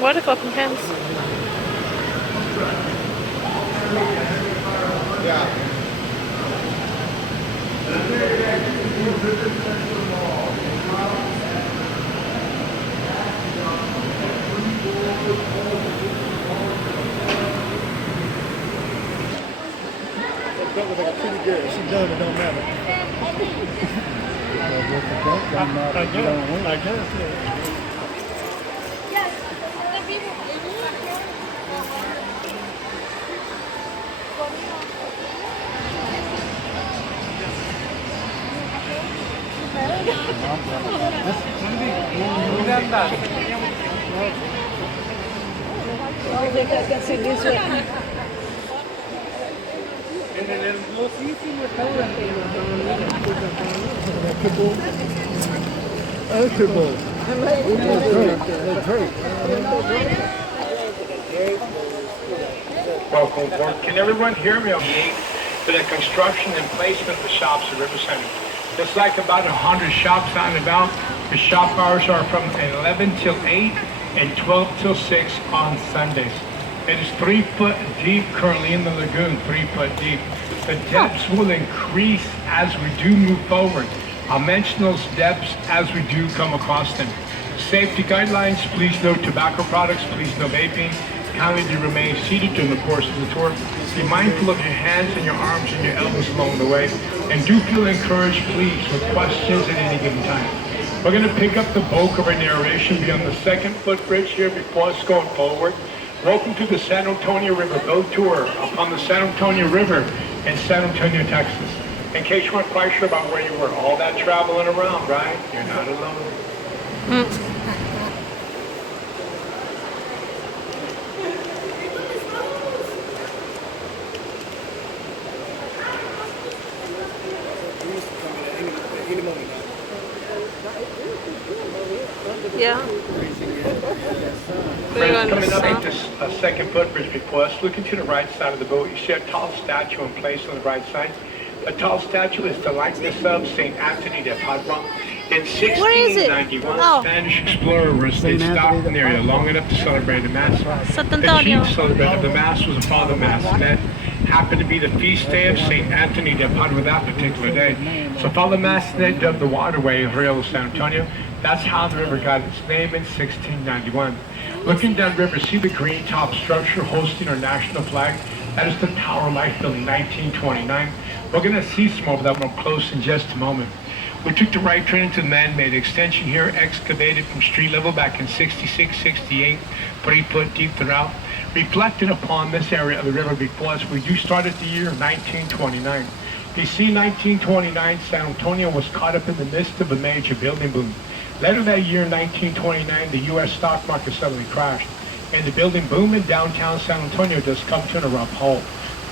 Waterklapping hands. Yeah. That was like a pretty good. She's done, it don't matter. I guess, yeah. En el hermosísimo restaurante. Well, can everyone hear me okay? For the construction and placement of the shops at River Center. There's like about 100 shops on and about. The shop hours are from 11 till 8 and 12 till 6 on Sundays. It is 3 foot deep currently in the lagoon, 3 foot deep. The depths will increase as we do move forward. I'll mention those depths as we do come across them. Safety guidelines, please no tobacco products, please no vaping. Kindly do remain seated during the course of the tour. Be mindful of your hands and your arms and your elbows along the way. And do feel encouraged, please, with questions at any given time. We're going to pick up the bulk of our narration beyond the second footbridge here before us going forward. Welcome to the San Antonio River Boat Tour upon the San Antonio River in San Antonio, Texas. In case you weren't quite sure about where you were, all that traveling around, right? You're not alone. Yeah. Friends, coming up at this second footbridge before us, looking to the right side of the boat, you see a tall statue in place on the right side. The tall statue is the likeness of St. Anthony de Padua. In 1691, Spanish explorers, they stopped in the area long enough to celebrate the Mass. The chief celebrator of the Mass was a Father Mass, and that happened to be the feast day of St. Anthony de Padua that particular day. So Father Mass dubbed the waterway of Rio San Antonio. That's how the river got its name in 1691. Looking downriver, see the green top structure hosting our national flag. That is the Tower Life Building, 1929. We're going to see some of that one up close in just a moment. We took the right turn into the man-made extension here, excavated from street level back in 66, 68, 3 foot deep throughout. Reflected upon this area of the river before us, we do start at the year 1929. You see, 1929, San Antonio was caught up in the midst of a major building boom. Later that year, 1929, the U.S. stock market suddenly crashed, and the building boom in downtown San Antonio just come to an abrupt halt.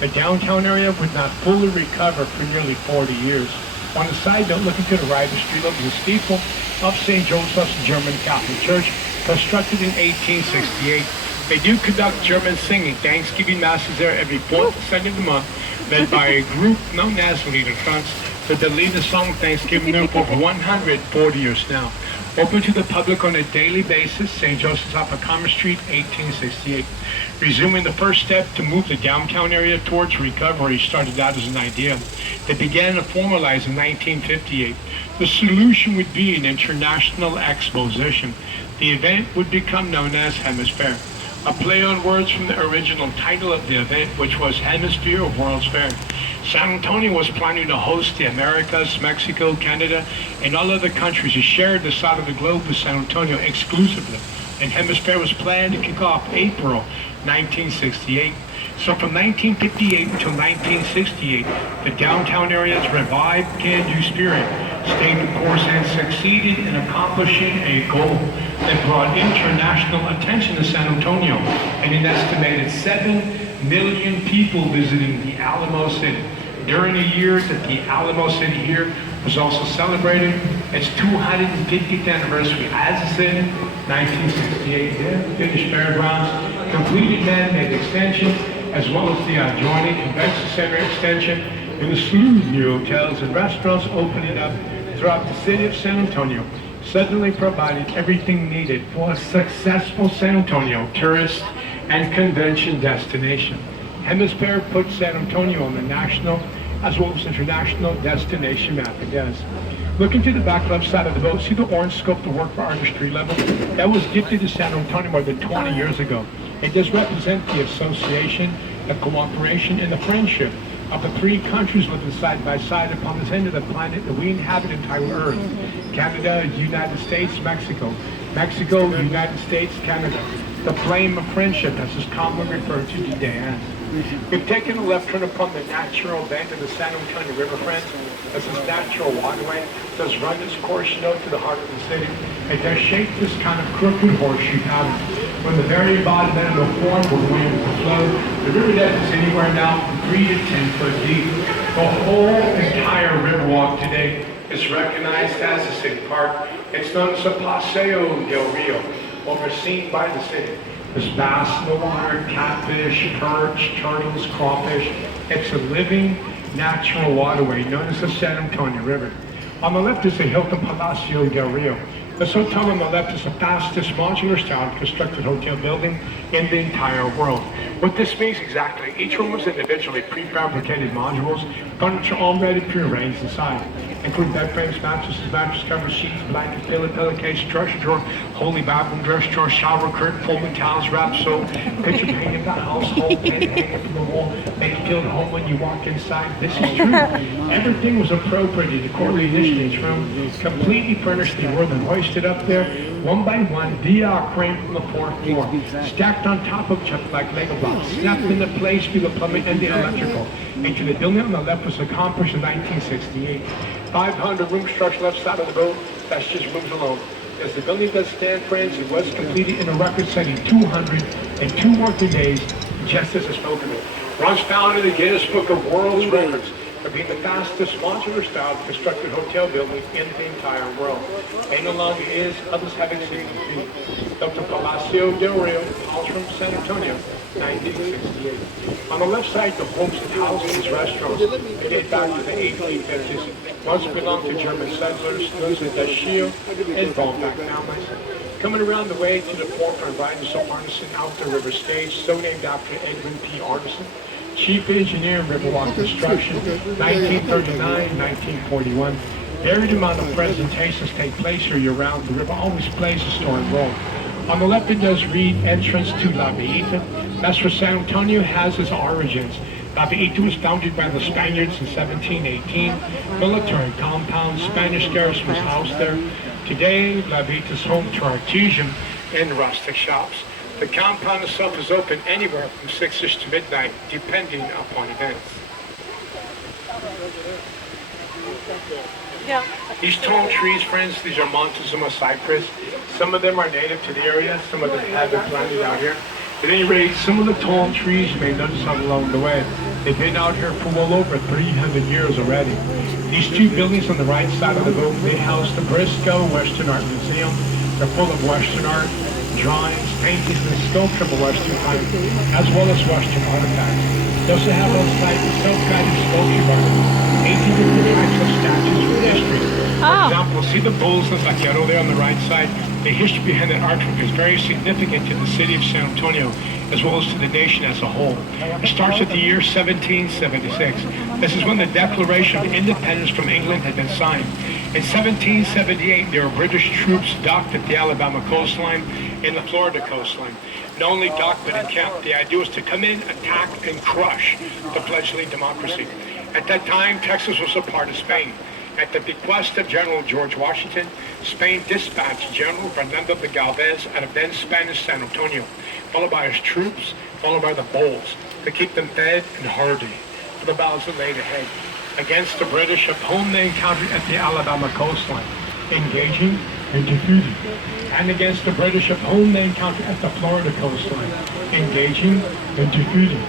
The downtown area would not fully recover for nearly 40 years. On the side note, looking to the right, the street level is the steeple of St. Joseph's German Catholic Church, constructed in 1868. They do conduct German singing Thanksgiving masses there every fourth Sunday of the month, led by a group known as the Leader Fronts, that they lead the song Thanksgiving there for 140 years now. Open to the public on a daily basis, St. Joseph's off of Commerce Street, 1868. Resuming the first step to move the downtown area towards recovery started out as an idea that began to formalize in 1958. The solution would be an international exposition. The event would become known as Hemisphere, a play on words from the original title of the event, which was Hemisphere of World's Fair. San Antonio was planning to host the Americas, Mexico, Canada, and all other countries who shared the side of the globe with San Antonio exclusively. And Hemisphere was planned to kick off April 1968. So from 1958 until 1968, the downtown area's revived can-do spirit stayed the course and succeeded in accomplishing a goal that brought international attention to San Antonio, and an estimated 7 million people visiting the Alamo City. During the year that the Alamo City here was also celebrating its 250th anniversary as a city, 1968. Finished fairgrounds, completed man-made extension, as well as the adjoining convention center extension, and a slew of new hotels and restaurants opening up throughout the city of San Antonio. suddenly provided everything needed for a successful San Antonio tourist and convention destination. Hemisphere put San Antonio on the national as well as international destination map. It does. Look into the back left side of the boat. See the orange scope, the work for artistry level? That was gifted to San Antonio more than 20 years ago. It does represent the association, the cooperation, and the friendship of the three countries living side by side upon this end of the planet that we inhabit entitled Earth. Canada, United States, Mexico. Mexico, United States, Canada. The flame of friendship, as is commonly referred to today as. We've taken a left turn upon the natural bank of the San Antonio River, friends. As this natural waterway does run its course, to the heart of the city. It does shape this kind of crooked horseshoe pattern. From the very bottom end of the form where the wind will flow, the river depth is anywhere now from 3 to 10 foot deep. The whole entire riverwalk today is recognized as a city park. It's known as the Paseo del Rio, overseen by the city. There's bass in the water, catfish, perch, turtles, crawfish. It's a living, natural waterway known as the San Antonio River. On the left is the Hilton Palacio del Rio. This hotel on the left is the fastest modular style constructed hotel building in the entire world. What this means exactly, each room was individually prefabricated modules, furniture already prearranged inside, including bed frames, mattresses, mattress covers, sheets, blankets, pillowcase, dresser drawer, holy Bible, dresser drawer, shower curtain, folding towels, wrap soap, picture painting the household, hanging from the wall, make you feel at home when you walk inside. This is true. Everything was appropriated accordingly in each room, completely furnished. They were then hoisted up there, one by one, via crane from the fourth floor, stacked on top of each other like Lego blocks, snapped into place through the plumbing and the electrical. Into the building on the left was accomplished in 1968. 500 room structure left side of the boat, that's just rooms alone. As the building does stand, friends, it was completed in a record-setting 202 working days, just as it's spoken of. Once found in the Guinness Book of World Records for being the fastest modular-style constructed hotel building in the entire world. And no longer is, others having seen it. Dr. Palacio del Rio, house from San Antonio, 1968. On the left side, the homes and houses, restaurants, they date back to the 1850s. Once belonged to German settlers, those in the Shield and Ballback families. Coming around the way to the forefront, riding so Arneson out the river stage, so named after Edwin P. Arneson. Chief engineer, Riverwalk Construction, 1939, 1941. Varied amount of presentations take place here year-round. The river always plays a story role. On the left, it does read entrance to La Villita. That's where San Antonio has its origins. La Villita was founded by the Spaniards in 1718. Military compound, Spanish garrison was housed there. Today, La Villita is home to artisan and rustic shops. The compound itself is open anywhere from 6ish to midnight, depending upon events. Yeah. These tall trees, friends, these are Montezuma cypress. Some of them are native to the area, some of them have been planted out here. At any rate, some of the tall trees you may notice along the way, they've been out here for well over 300 years already. These two buildings on the right side of the boat, they house the Briscoe Western Art Museum. They're full of Western art, drawings, paintings, and sculpture of Western time, as well as Western artifacts. They also have on site the self-guided sculpture garden, 18 different types of statues from history. For example, see the bulls and vaquero there on the right side? The history behind that artwork is very significant to the city of San Antonio, as well as to the nation as a whole. It starts at the year 1776. This is when the Declaration of Independence from England had been signed. In 1778, there were British troops docked at the Alabama coastline and the Florida coastline. Not only docked, but encamped. The idea was to come in, attack, and crush the fledgling democracy. At that time, Texas was a part of Spain. At the bequest of General George Washington, Spain dispatched General Fernando de Galvez out of then Spanish San Antonio, followed by his troops, followed by the bulls, to keep them fed and hardy for the battles that laid ahead against the British, of whom they encountered at the Alabama coastline, engaging and defeating, and against the British, of whom they encountered at the Florida coastline, engaging and defeating.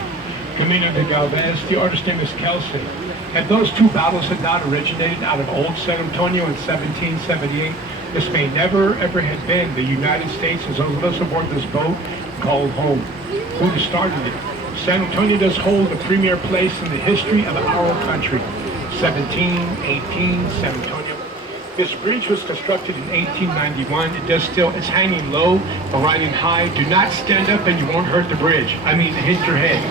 Camino de Galvez, the artist's name is Kelsey. And those two battles had not originated out of Old San Antonio in 1778. This may never, ever have been the United States as those of us aboard this boat called home. Who started it? San Antonio does hold a premier place in the history of our country. 1718, San Antonio. This bridge was constructed in 1891. It's hanging low but riding high. Do not stand up and you won't hurt the bridge. I mean, hit your head.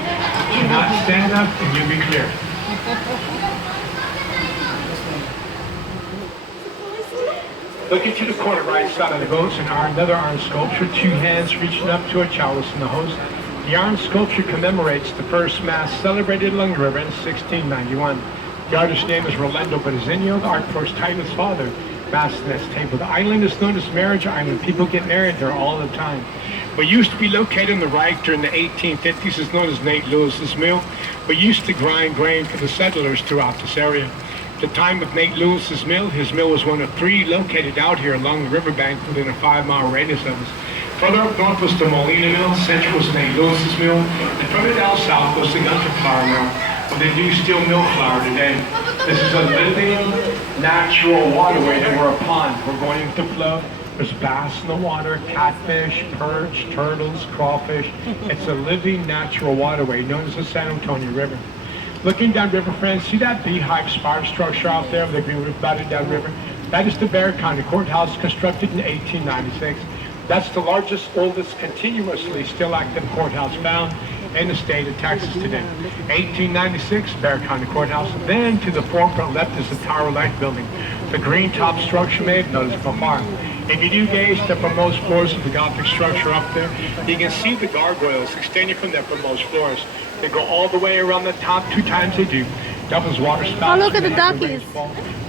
Do not stand up and you'll be clear. Looking to the corner right side of the boat is another iron sculpture, two hands reaching up to a chalice in the host. The iron sculpture commemorates the first mass celebrated along the river in 1691. The artist's name is Rolando Brazzinho, the artwork's titless father, mass in this table. The island is known as Marriage Island. People get married there all the time. What used to be located on the right during the 1850s is known as Nate Lewis's mill. We used to grind grain for the settlers throughout this area. At the time of Nate Lewis's mill, his mill was one of three located out here along the riverbank within a 5-mile radius of us. Further up north was the Molina Mill, central was Nate Lewis's mill, and further down south was the Gunter Flour Mill, where they do still mill flour today. This is a living, natural waterway that we're upon. We're going into flow. There's bass in the water, catfish, perch, turtles, crawfish. It's a living, natural waterway known as the San Antonio River. Looking downriver, friends, see that beehive spire structure out there with the green roof batted downriver? That is the Bexar County Courthouse, constructed in 1896. That's the largest, oldest, continuously still active courthouse found in the state of Texas today. 1896, Bexar County Courthouse. Then to the forefront left is the Tower Light Building, the green top structure may have noticed from far. If you do gaze to the uppermost floors of the Gothic structure up there, you can see the gargoyles extending from the uppermost floors. They go all the way around the top 2 times they do. Doubles water spouts. Oh, look at the duckies.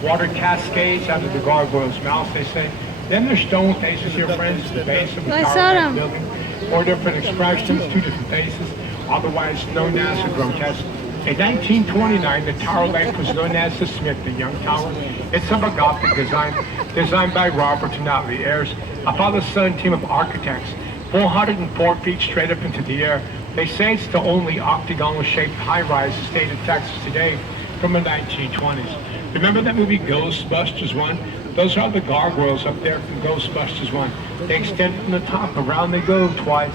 Water cascades out of the gargoyles' mouths, they say. Then there's stone faces here, friends, at the base of the Tower Light Building. 4 different expressions, 2 different faces, otherwise known as a grotesque. In 1929, the Tower Light was known as the Smith and Young Tower. It's of a Gothic design, designed by Robert and Notley heirs, a father-son team of architects, 404 feet straight up into the air. They say it's the only octagonal-shaped high-rise in the state of Texas today from the 1920s. Remember that movie Ghostbusters 1? Those are the gargoyles up there from Ghostbusters 1. They extend from the top, around they go twice.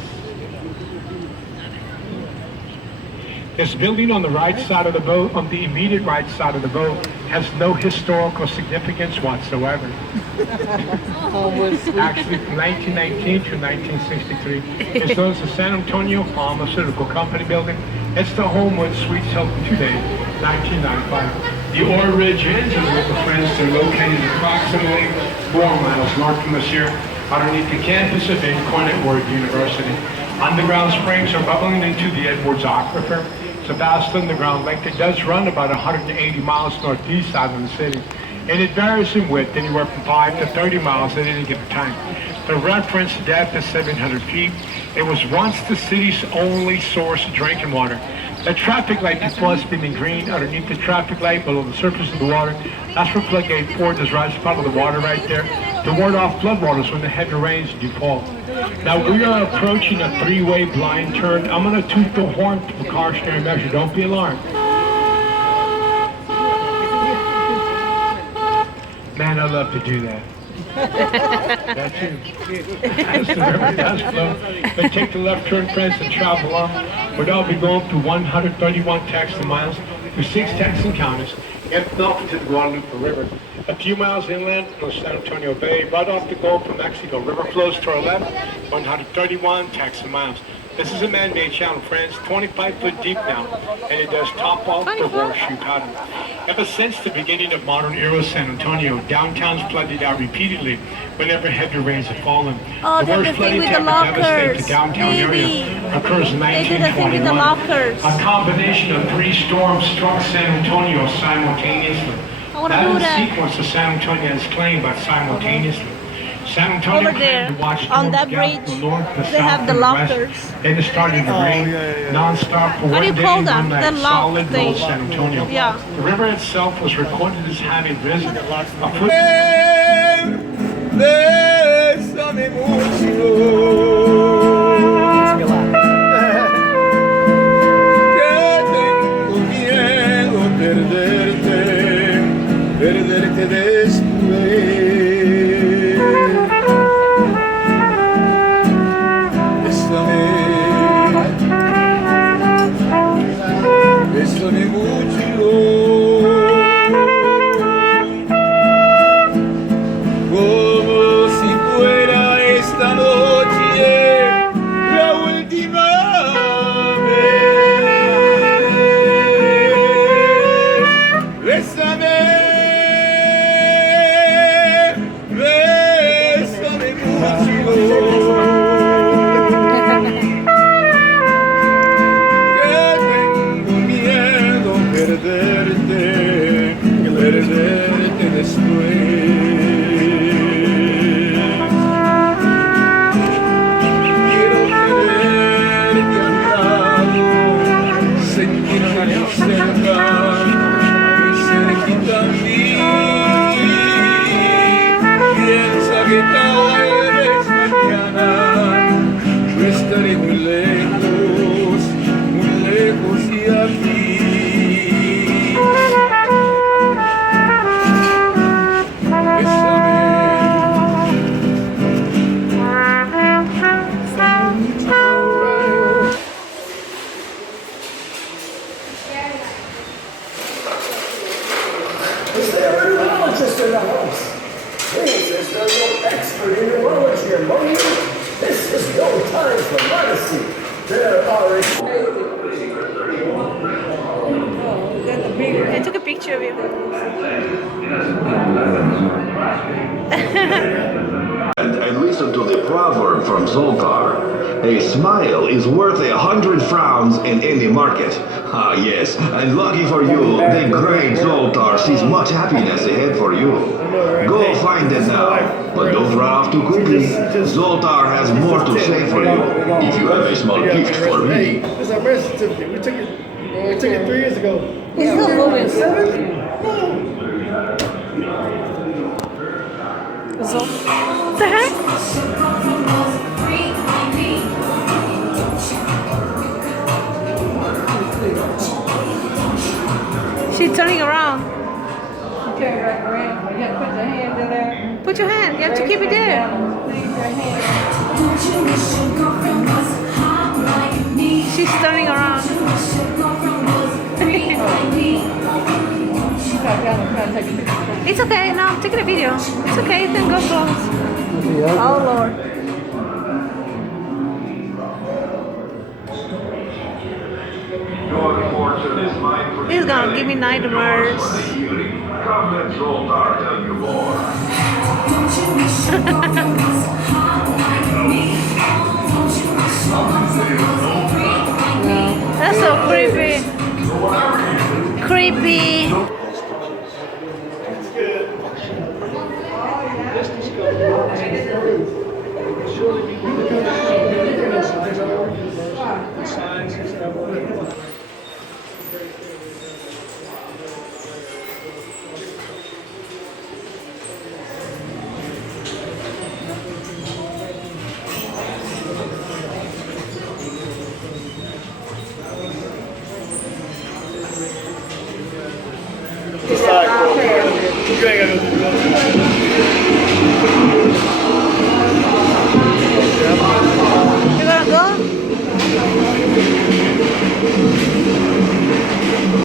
This building on the right side of the boat, on the immediate right side of the boat, has no historical significance whatsoever. Actually, from 1919 to 1963, it's known as the San Antonio Pharmaceutical Company building. It's the Homewood Suites Hilton today, 1995. The Ore Ridge Inns, with the friends, they're located approximately 4 miles north from us here, underneath the campus of Acorn Edward University. Underground springs are bubbling into the Edwards Aquifer. It's a vast underground lake that does run about 180 miles northeast side of the city. And it varies in width, anywhere from 5 to 30 miles at any given time. The reference depth is 700 feet. It was once the city's only source of drinking water. The traffic light before us beaming green underneath the traffic light below the surface of the water. That's where floodgate 4 does rise out of the water right there to ward off floodwaters when the heavy rains do fall. Now we are approaching a 3-way blind turn. I'm going to toot the horn for precautionary measure. Don't be alarmed. Man, I love to do that. That's it. As the river does flow, they take the left turn, friends, and travel along. We'll now be going through 131 Texan miles through 6 Texan counties and off into the Guadalupe River. A few miles inland from San Antonio Bay, right off the Gulf of Mexico. River flows to our left, 131 Texan miles. This is a man-made channel, friends, 25 foot deep now, and it does top off the horseshoe pattern. Ever since the beginning of modern era San Antonio, downtown's flooded out repeatedly whenever heavy rains have fallen. Oh, the worst flooding to ever devastate the downtown area occurs in 1921. A combination of 3 storms struck San Antonio simultaneously. That is the sequence of San Antonio's claim, but simultaneously. San Antonio Over there, to watch on that bridge, they have the lockers. Then it started to rain non-stop for 1 day, 1 night, solid gold San Antonio. Yeah. The river itself was recorded as having risen a foot. Bésame mucho. Que tengo miedo perderte después. Bésame mucho. ¿qué tal eres mañana? Yo estaré muy lejos de aquí. Is there a neurologist in the house? Please, is there no expert in neurology among you? This is no time for modesty. There are I took a picture of you. And listen to the proverb from Zoltar. A smile is worth 100 frowns in any market. Ah, yes, and lucky for you, the great Zoltar sees much happiness ahead for you. Go find it now, but don't run off too quickly. Zoltar has more to say for you, if you have a small gift for me. That's our marriage certificate. We took it 3 years ago. He's still moving. 7? So, what the heck? She's turning around. Turn right around. You have to put your hand in there. Put your hand. You have to keep it there. Leave your hand. She's turning around. It's okay. No, I'm taking a video. It's okay. You can go close. Oh Lord. Your fortune is mine for He's gonna give me nightmares. Come let Zoltar tell you more. That's so creepy. Creepy. You ain't got no